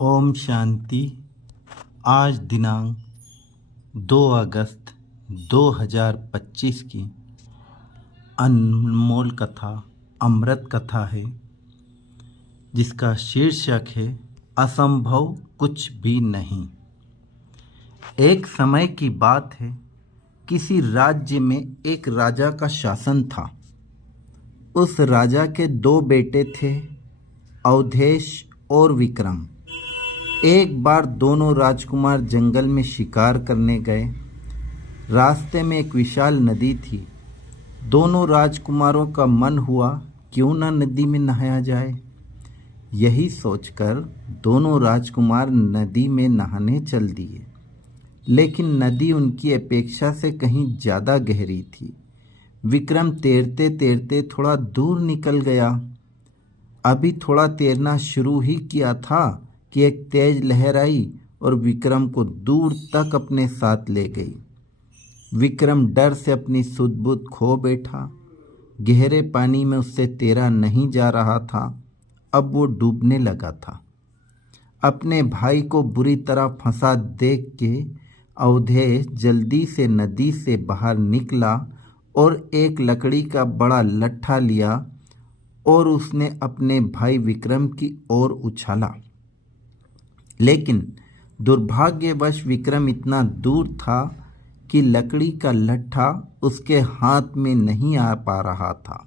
ओम शांति। आज दिनांक 2 अगस्त 2025 की अनमोल कथा अमृत कथा है, जिसका शीर्षक है असंभव कुछ भी नहीं। एक समय की बात है, किसी राज्य में एक राजा का शासन था। उस राजा के 2 बेटे थे, अवधेश और विक्रम। एक बार दोनों राजकुमार जंगल में शिकार करने गए। रास्ते में एक विशाल नदी थी। दोनों राजकुमारों का मन हुआ क्यों न नदी में नहाया जाए। यही सोचकर दोनों राजकुमार नदी में नहाने चल दिए, लेकिन नदी उनकी अपेक्षा से कहीं ज़्यादा गहरी थी। विक्रम तैरते तैरते थोड़ा दूर निकल गया। अभी थोड़ा तैरना शुरू ही किया था कि एक तेज लहर आई और विक्रम को दूर तक अपने साथ ले गई। विक्रम डर से अपनी सुध-बुध खो बैठा। गहरे पानी में उससे तैरा नहीं जा रहा था। अब वो डूबने लगा था। अपने भाई को बुरी तरह फंसा देख के अवधेश जल्दी से नदी से बाहर निकला और एक लकड़ी का बड़ा लट्ठा लिया और उसने अपने भाई विक्रम की ओर उछाला। लेकिन दुर्भाग्यवश विक्रम इतना दूर था कि लकड़ी का लट्ठा उसके हाथ में नहीं आ पा रहा था।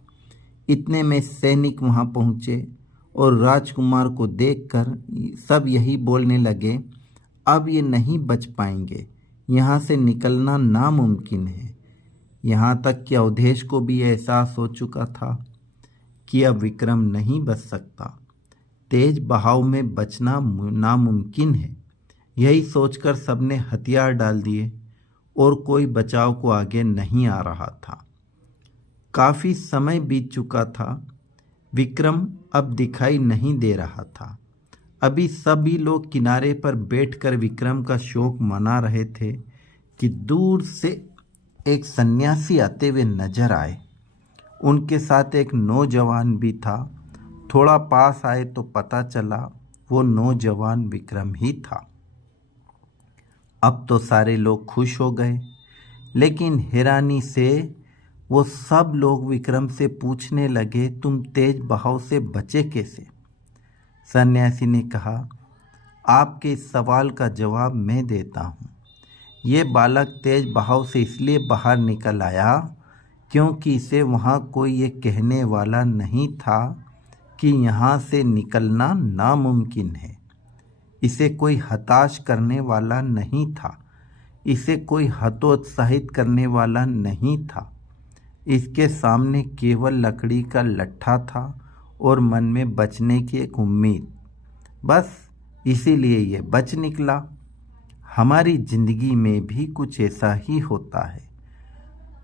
इतने में सैनिक वहां पहुंचे और राजकुमार को देखकर सब यही बोलने लगे, अब ये नहीं बच पाएंगे, यहाँ से निकलना नामुमकिन है। यहाँ तक कि अवधेश को भी एहसास हो चुका था कि अब विक्रम नहीं बच सकता। तेज बहाव में बचना नामुमकिन है। यही सोचकर सबने हथियार डाल दिए और कोई बचाव को आगे नहीं आ रहा था। काफ़ी समय बीत चुका था। विक्रम अब दिखाई नहीं दे रहा था। अभी सभी लोग किनारे पर बैठकर विक्रम का शोक मना रहे थे कि दूर से एक सन्यासी आते हुए नजर आए। उनके साथ एक नौजवान भी था। थोड़ा पास आए तो पता चला वो नौजवान विक्रम ही था। अब तो सारे लोग खुश हो गए, लेकिन हैरानी से वो सब लोग विक्रम से पूछने लगे, तुम तेज बहाव से बचे कैसे? सन्यासी ने कहा, आपके इस सवाल का जवाब मैं देता हूँ। ये बालक तेज बहाव से इसलिए बाहर निकल आया क्योंकि इसे वहाँ कोई ये कहने वाला नहीं था कि यहाँ से निकलना नामुमकिन है। इसे कोई हताश करने वाला नहीं था। इसे कोई हतोत्साहित करने वाला नहीं था। इसके सामने केवल लकड़ी का लट्ठा था और मन में बचने की एक उम्मीद। बस इसीलिए ये बच निकला। हमारी जिंदगी में भी कुछ ऐसा ही होता है।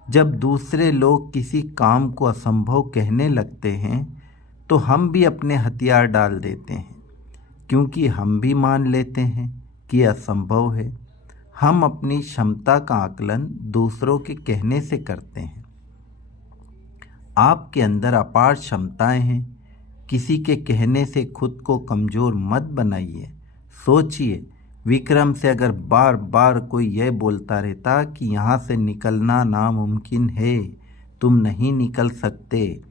जब दूसरे लोग किसी काम को असंभव कहने लगते हैं तो हम भी अपने हथियार डाल देते हैं, क्योंकि हम भी मान लेते हैं कि असंभव है। हम अपनी क्षमता का आकलन दूसरों के कहने से करते हैं। आपके अंदर अपार क्षमताएं हैं। किसी के कहने से खुद को कमज़ोर मत बनाइए। सोचिए, विक्रम से अगर बार बार कोई यह बोलता रहता कि यहाँ से निकलना नामुमकिन है, तुम नहीं निकल सकते,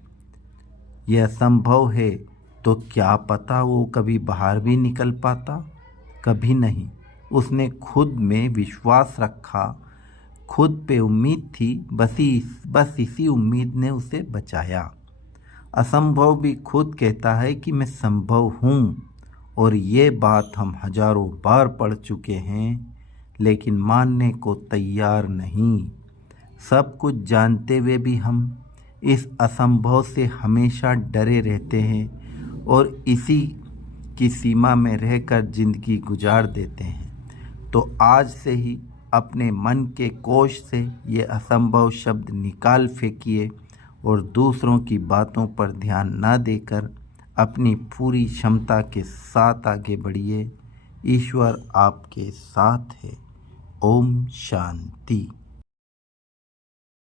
यह असंभव है, तो क्या पता वो कभी बाहर भी निकल पाता? कभी नहीं। उसने खुद में विश्वास रखा, खुद पे उम्मीद थी। बस इसी उम्मीद ने उसे बचाया। असंभव भी खुद कहता है कि मैं संभव हूँ, और ये बात हम हजारों बार पढ़ चुके हैं, लेकिन मानने को तैयार नहीं। सब कुछ जानते हुए भी हम इस असंभव से हमेशा डरे रहते हैं और इसी की सीमा में रहकर जिंदगी गुजार देते हैं। तो आज से ही अपने मन के कोश से ये असंभव शब्द निकाल फेंकिए और दूसरों की बातों पर ध्यान न देकर अपनी पूरी क्षमता के साथ आगे बढ़िए। ईश्वर आपके साथ है। ओम शांति।